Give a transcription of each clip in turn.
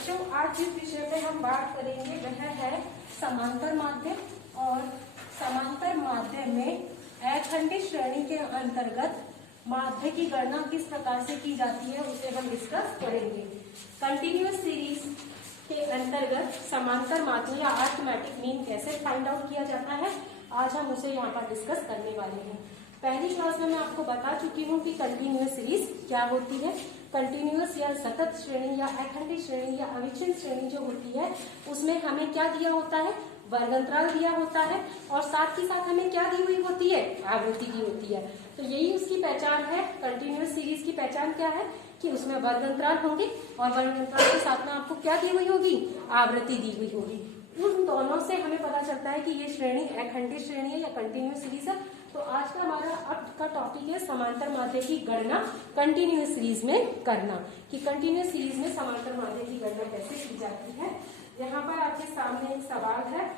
बच्चों, आज जिस विषय में हम बात करेंगे वह है समांतर माध्यम। और समांतर माध्यम में अखंडित श्रेणी के अंतर्गत माध्य की गणना किस प्रकार से की जाती है उसे हम डिस्कस करेंगे। कंटिन्यूअस सीरीज के अंतर्गत समांतर माध्य या अरिथमेटिक मीन कैसे फाइंड आउट किया जाता है, आज हम उसे यहाँ पर डिस्कस करने वाले हैं। पहली क्लास में मैं आपको बता चुकी हूँ कि कंटिन्यूअस सीरीज क्या होती है। कंटिन्यूअस या सतत श्रेणी या अखंडित श्रेणी या अविच्छिन्न श्रेणी जो होती है उसमें हमें क्या दिया होता है, वर्गांतराल दिया होता है और साथ ही साथ हमें क्या दी हुई होती है, आवृत्ति दी होती है। तो यही उसकी पहचान है। कंटिन्यूअस सीरीज की पहचान क्या है कि उसमें वर्गांतराल होंगे और वर्गांतराल के साथ में आपको क्या दी हुई होगी, आवृत्ति दी हुई होगी। उन दोनों से हमें पता चलता है कि ये श्रेणी अखंडित श्रेणी है या कंटिन्यूअस सीरीज है। तो आज का हमारा अब का टॉपिक है समांतर माध्य की गणना कंटिन्यूअस सीरीज में करना, कि कंटिन्यूअस सीरीज में समांतर माध्य की गणना कैसे की जाती है। यहाँ पर आपके सामने एक सवाल है।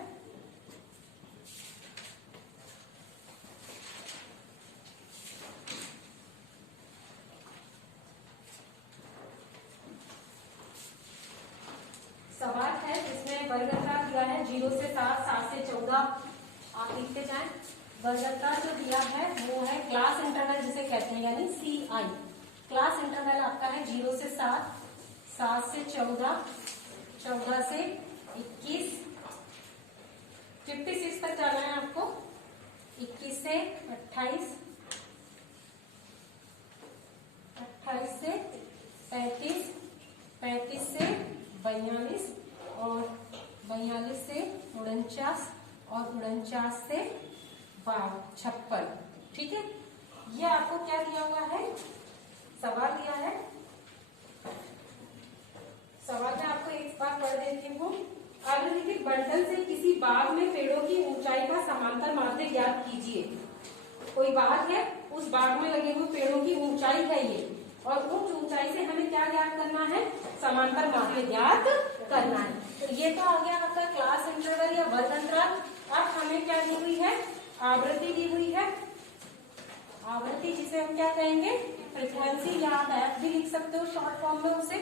सवाल है जिसमें वर्गांतराल दिया है 0 से 7, 7 से 14। आप लिखते जाएं। वर्गांतराल जो दिया है वो है क्लास इंटरवल जिसे कहते हैं, यानी CI। क्लास इंटरवल आपका है 0 से 7, 7 से 14, 14 से 21, 56 तक जाना है आपको, 21 से 28, 28 से 35, 35 से 42 और 42 से 49 और 49 से 56। ठीक है, ये आपको क्या दिया हुआ है, सवाल दिया है। सवाल मैं आपको एक बार पढ़ देती हूँ। अग्रलिखित बंडल से किसी बाग में पेड़ों की ऊंचाई का समांतर माध्य ज्ञात कीजिए। कोई बाग है, उस बाग में लगे हुए पेड़ों की ऊंचाई है ये, और उस ऊंचाई से हमें क्या ज्ञात करना है, समांतर माध्य ज्ञात करना है। तो ये तो आ गया आपका क्लास इंटरवल या वर्गांतराल। अब हमें क्या दी हुई है, आवृत्ति दी हुई है। आवृत्ति जिसे हम क्या कहेंगे, फ्रीक्वेंसी, या आप एफ भी लिख सकते हो शॉर्ट फॉर्म में उसे।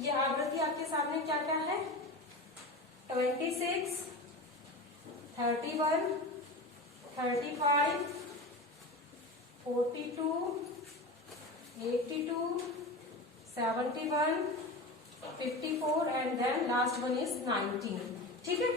ये आवृत्ति आपके सामने क्या क्या है, 26, 31, 35, 42, 82, 71, 54 and then last one is 19। ठीक है,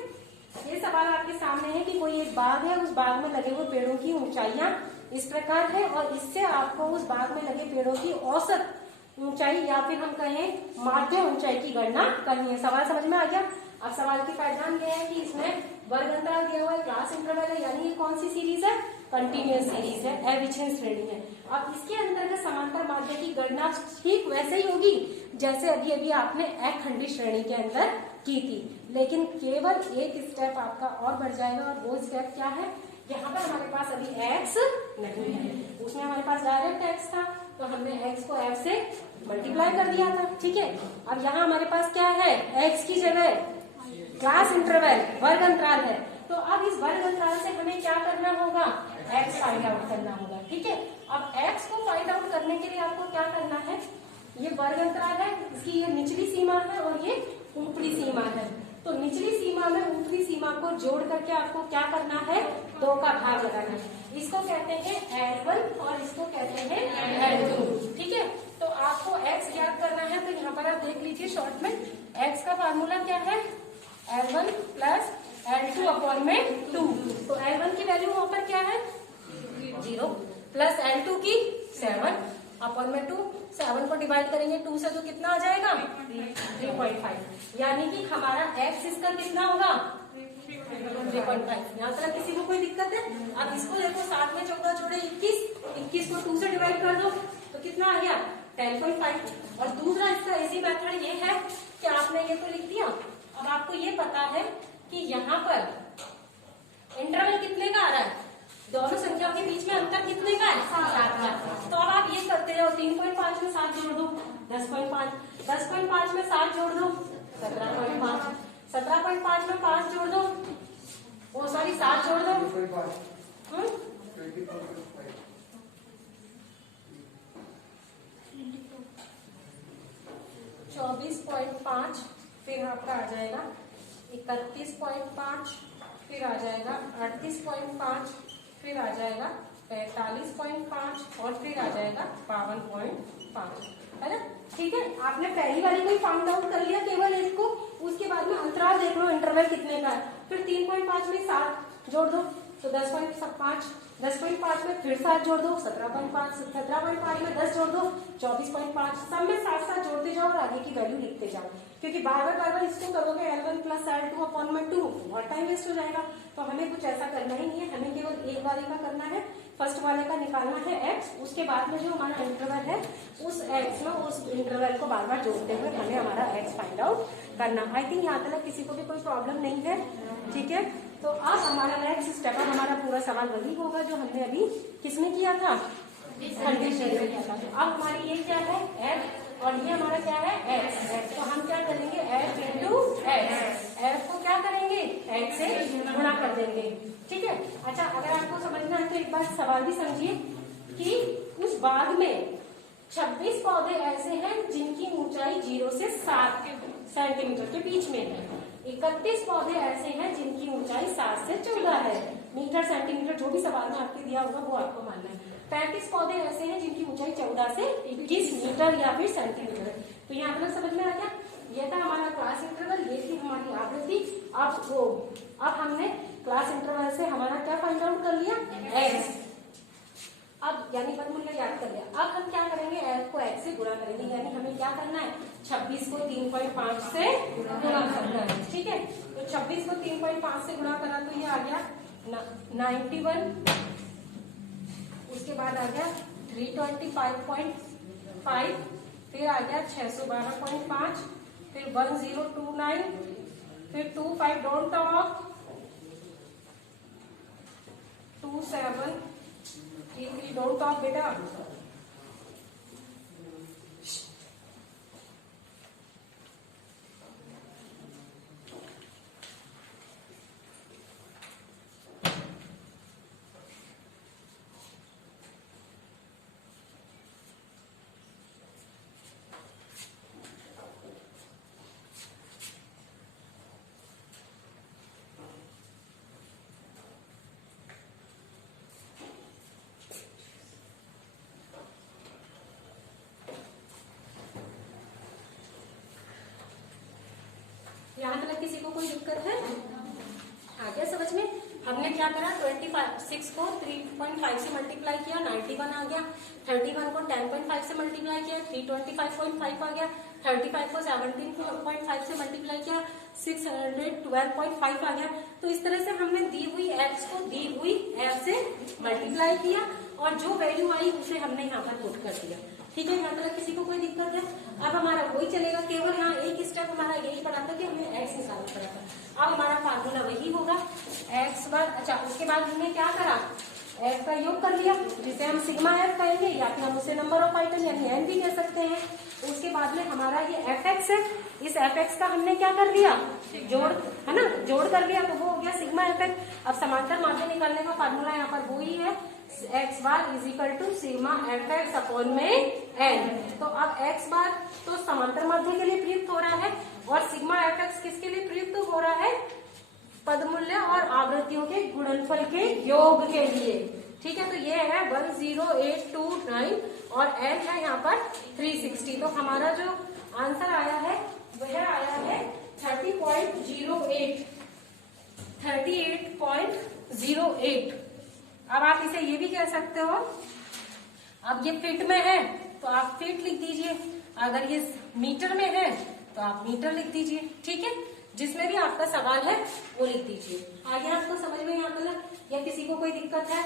ये सवाल आपके सामने है कि कोई एक बाग है, उस बाग में लगे हुए पेड़ों की ऊंचाइयां इस प्रकार है और इससे आपको उस बाग में लगे पेड़ों की औसत ऊंचाई या फिर हम कहें माध्य ऊंचाई की गणना करनी है। सवाल समझ में आ गया। अब सवाल की पहचान ये है कि इसमें वर्गांतराल दिया हुआ है, क्लास इंटरवल है, यानी ये कौन सी सीरीज है, कंटिन्यूअस सीरीज है, अविच्छिन्न श्रेणी है। अब इसके अंतर्गत समांतर माध्य की गणना ठीक वैसे ही होगी जैसे अभी अभी आपने अखंडित श्रेणी के अंदर की थी, लेकिन केवल एक स्टेप आपका और बढ़ जाएगा और वो स्टेप क्या है, यहाँ पर हमारे पास अभी x नहीं है, उसमें हमारे पास डायरेक्ट x था तो हमने x को f से मल्टीप्लाई कर दिया था। ठीक है, अब यहाँ हमारे पास क्या है, x की जगह क्लास इंटरवल वर्गांतराल है। तो अब इस वर्गांतराल से हमें क्या करना होगा, x फाइंड आउट करना होगा। ठीक है, अब x को फाइंड आउट करने के लिए आपको क्या करना है, ये वर्गांतराल है, इसकी ये निचली सीमा है और ये ऊपरी सीमा है। तो निचली सीमा में ऊपरी सीमा को जोड़ करके आपको क्या करना है, 2 का भाग लगाना है। इसको कहते हैं L1 और इसको कहते हैं L2। ठीक है, तो आपको x ज्ञात करना है। तो यहाँ पर आप देख लीजिए शॉर्ट में, x का फार्मूला क्या है, L1 प्लस L2 अपॉन में 2। तो L1 की वैल्यू वहां पर क्या है, 0 प्लस L2 की 7 अपॉन में 2। 7 को डिवाइड करेंगे 2 से तो कितना आ जाएगा, 3.5, यानी कि हमारा x इसका कितना होगा, 3.5। यहाँ तक किसी को कोई दिक्कत है। अब इसको देखो, 7 में 14 जोड़े 21, 21 को 2 से डिवाइड कर दो तो कितना आ गया, 10.5। और दूसरा इसका इजी मेथड ये है कि आपने ये तो लिख दिया, अब आपको ये पता है कि यहाँ पर इंटरवल कितने का आ रहा है, दोनों संख्याओं के बीच में अंतर कितने का है, 7 का। तो अब आप ये करते रहो, 3.5 में 7 जोड़ दो 10.5, 10.5 में 7 जोड़ दो 17.5, 17.5 में 5 जोड़ दो, ओ सॉरी 7 जोड़ दो 24.5 फिर आपका आ जाएगा 31.5, फिर आ जाएगा 38.5, फिर आ जाएगा 45.5 और फिर आ जाएगा 52.5, है ना। ठीक है, आपने पहली वाली को ही फाउंड आउट कर लिया केवल एक को, उसके बाद में अंतराल देख लो इंटरवल कितने का है। फिर 3.5 में 7 जोड़ दो तो 10.5, 10.5 में फिर 7 जोड़ दो 17.5, 17.5 में 10 जोड़ दो 24.5, सब में 7 जोड़ते जाओ और आगे की वैल्यू लिखते जाओ, क्योंकि बार बार इसको करोगे L1 + L2 अपॉन में 2 बहुत टाइम वेस्ट हो जाएगा। तो हमें कुछ ऐसा करना ही नहीं है, हमें केवल एक वाले का करना है, फर्स्ट वाले का निकालना है x, उसके बाद में जो हमारा इंटरवल है उस x में उस इंटरवल को बार बार जोड़ते हुए हमें हमारा x फाइंड आउट करना। आई थिंक यहाँ तक किसी को भी कोई प्रॉब्लम नहीं है, ठीक है। तो अब हमारा नेक्स्ट स्टेप, अब हमारा पूरा सवाल वही होगा जो हमने अभी किसमें किया था, कंडीशन में किया था। अब हमारी ये क्या है f और ये हमारा क्या है x, तो हम क्या करेंगे f इंटू x, f को क्या करेंगे x से गुणा कर देंगे, ठीक है। अच्छा, अगर आपको समझना है तो एक बार सवाल भी समझिए कि उस बाग में 26 पौधे ऐसे हैं जिनकी ऊंचाई 0 से 7 सेंटीमीटर के बीच में है, 31 पौधे ऐसे हैं जिनकी ऊंचाई 7 से 14 है, मीटर सेंटीमीटर जो भी सवाल में आपके दिया होगा वो आपको मानना है। 35 पौधे ऐसे हैं जिनकी ऊंचाई 14 से 21 मीटर या फिर सेंटीमीटर है। तो यहाँ पर समझ में आ गया, ये था हमारा क्लास इंटरवल, ये थी हमारी आवृत्ति। अब हमने क्लास इंटरवल से हमारा क्या फाइंड आउट कर लिया x, अब यानी वर्गमूल याद कर लिया। अब हम क्या करेंगे, f को x से गुणा करेंगे, यानी हमें क्या करना है 26 को 3.5 से गुणा करना है, ठीक है। तो 26 को 3.5 से गुणा करा तो ये आ गया 91, उसके बाद आ गया 325.5, फिर आ गया 612.5, फिर 1029, फिर 25 डोंट टॉक, 2733 डोंट टॉक बेटा, यहाँ तक किसी को कोई दिक्कत है? आ गया समझ में? हमने क्या करा, 26 को 3.5 से मल्टीप्लाई किया 91 आ गया, 31 को 10.5 से मल्टीप्लाई किया 325.5 आ गया, 35 को 17.5 से मल्टीप्लाई किया 612.5 आ गया। तो इस तरह से हमने दी हुई x को दी हुई f से मल्टीप्लाई किया और जो वैल्यू आई उसे हमने यहाँ पर पुट कर दिया, ठीक है। यहाँ तक किसी को कोई दिक्कत है? अब हमारा वही चलेगा, केवल यहाँ एक स्टेप हमारा यही पड़ा था कि हमें x निकालना पड़ा था। अब हमारा फार्मूला वही होगा x बार। अच्छा, उसके बाद हमने क्या करा, f का योग कर लिया जिसे हम सिग्मा f कहेंगे या फिर हम उसे नंबर ऑफ आइटम यानी n भी कह सकते हैं। उसके बाद में हमारा ये fx है, इस fx का हमने क्या कर दिया, जोड़, है ना, जोड़ कर लिया, तो वो हो गया सिग्मा fx। अब समांतर माध्य निकालने का फार्मूला यहाँ पर वो ही है, x bar is equal to sigma fx upon में n। तो अब x बार तो समांतर माध्य के लिए प्रयुक्त हो रहा है और सिग्मा fx किसके लिए प्रयुक्त हो रहा है, पदमूल्य और आवृत्तियों के गुणनफल के योग के लिए, ठीक है। तो ये है 10829 और n है यहाँ पर 360। तो हमारा जो आंसर आया है वह आया है 38.08। अब आप इसे ये भी कह सकते हो, अब ये फीट में है तो आप फीट लिख दीजिए, अगर ये मीटर में है तो आप मीटर लिख दीजिए, ठीक है। जिसमें भी आपका सवाल है वो लिख दीजिए। आगे आपको समझ में यहाँ तक या किसी को कोई दिक्कत है?